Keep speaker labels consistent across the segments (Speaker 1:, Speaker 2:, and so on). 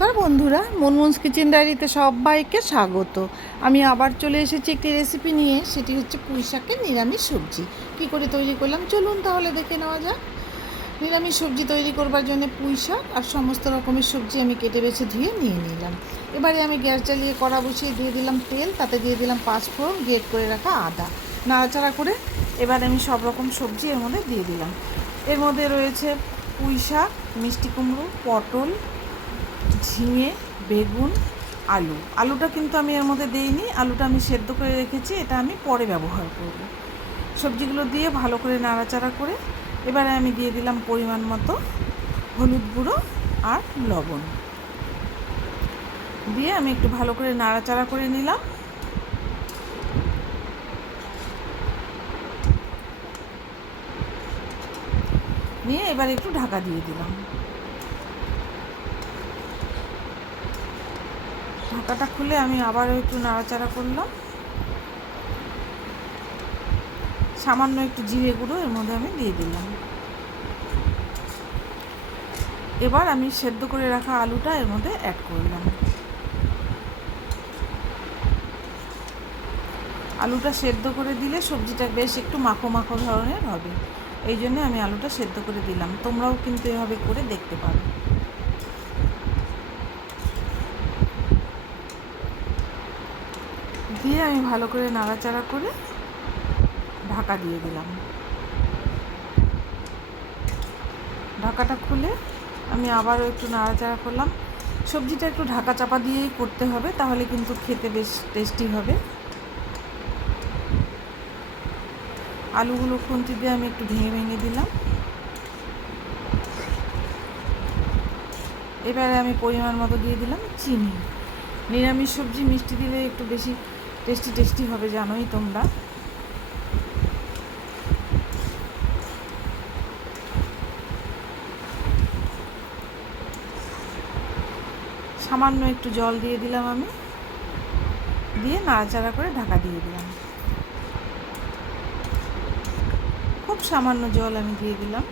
Speaker 1: নমস্কার বন্ধুরা মনমুন্স কিচেন ডায়েরিতে সবাইকে স্বাগত। আমি আবার চলে এসেছি একটি রেসিপি নিয়ে, সেটি হচ্ছে পুঁই শাকের নিরামিষ সবজি। কী করে তৈরি করলাম? চলুন তাহলে দেখে নেওয়া যাক। নিরামিষ সবজি তৈরি করবার জন্য পুঁই শাক আর সমস্ত রকমের সবজি আমি কেটে বেছে ধুয়ে নিয়ে নিলাম। এবারে আমি গ্যাস জ্বালিয়ে কড়া বসিয়ে দিয়ে দিলাম তেল, তাতে দিয়ে দিলাম পাঁচফোড়ন গ্রেট করে রাখা আদা। নাড়াচাড়া করে এবার আমি সব রকম সবজি এর মধ্যে দিয়ে দিলাম। এর মধ্যে রয়েছে পুঁই শাক, মিষ্টি কুমড়ো, পটল ঝিঙে, বেগুন, আলু। আলুটা কিন্তু আমি এর মধ্যে দিইনি। আলুটা আমি সেদ্ধ করে রেখেছি। এটা আমি পরে ব্যবহার করব। সবজিগুলো দিয়ে ভালো করে নাড়াচাড়া করে এবারে আমি দিয়ে দিলাম পরিমাণ মতো হলুদ গুঁড়ো আর লবণ। দিয়ে আমি একটু ভালো করে নাড়াচাড়া করে নিলাম। নিয়ে এবার একটু ঢাকা দিয়ে দিলাম। ঢাকাটা খুলে আমি আবারও একটু নাড়াচাড়া করলাম। সামান্য একটু জিরে গুঁড়ো এর মধ্যে আমি দিয়ে দিলাম। এবার আমি সেদ্ধ করে রাখা আলুটা এর মধ্যে অ্যাড করলাম। আলুটা সেদ্ধ করে দিলে সবজিটা বেশ একটু মাখো মাখো ধরনের হবে। এই জন্য আমি আলুটা সেদ্ধ করে দিলাম। তোমরাও কিন্তু এভাবে করে দেখতে পারো। দিয়ে আমি ভালো করে নাড়াচাড়া করে ঢাকা দিয়ে দিলাম। ঢাকাটা খুলে আমি আবারও একটু নাড়াচাড়া করলাম। সবজিটা একটু ঢাকা চাপা দিয়েই করতে হবে, তাহলে কিন্তু খেতে বেশ টেস্টি হবে। আলুগুলো খুন্তি দিয়ে আমি একটু ভেঙে ভেঙে দিলাম। এবারে আমি পরিমাণ মতো দিয়ে দিলাম চিনি। নিরামিষ সবজি মিষ্টি দিলে একটু বেশি টেস্টি টেস্টি হবে, জানোই তোমরা। সামান্য একটু জল দিয়ে দিলাম আমি। দিয়ে নাড়াচাড়া করে ঢাকা দিয়ে দিলাম। খুব সামান্য জল আমি দিয়ে দিলাম।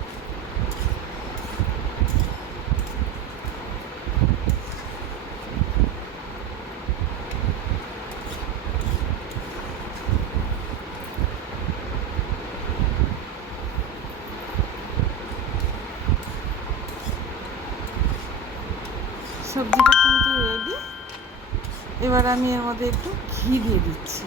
Speaker 1: সবজিটা কিন্তু রেডি এবার আমি এর মধ্যে একটু ঘি দিয়ে দিচ্ছি।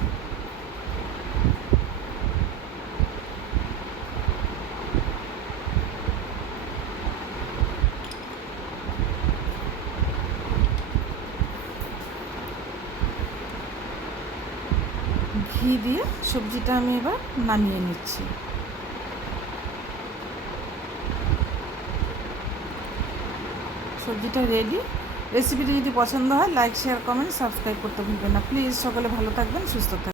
Speaker 1: ঘি দিয়ে সবজিটা আমি এবার নামিয়ে নিচ্ছি। সবজিটা রেডি রেসিপিটি যদি পছন্দ হয় লাইক শেয়ার কমেন্ট সাবস্ক্রাইব করতে ভুলবেন না। প্লিজ সকলে ভালো থাকবেন, সুস্থ থাকবেন।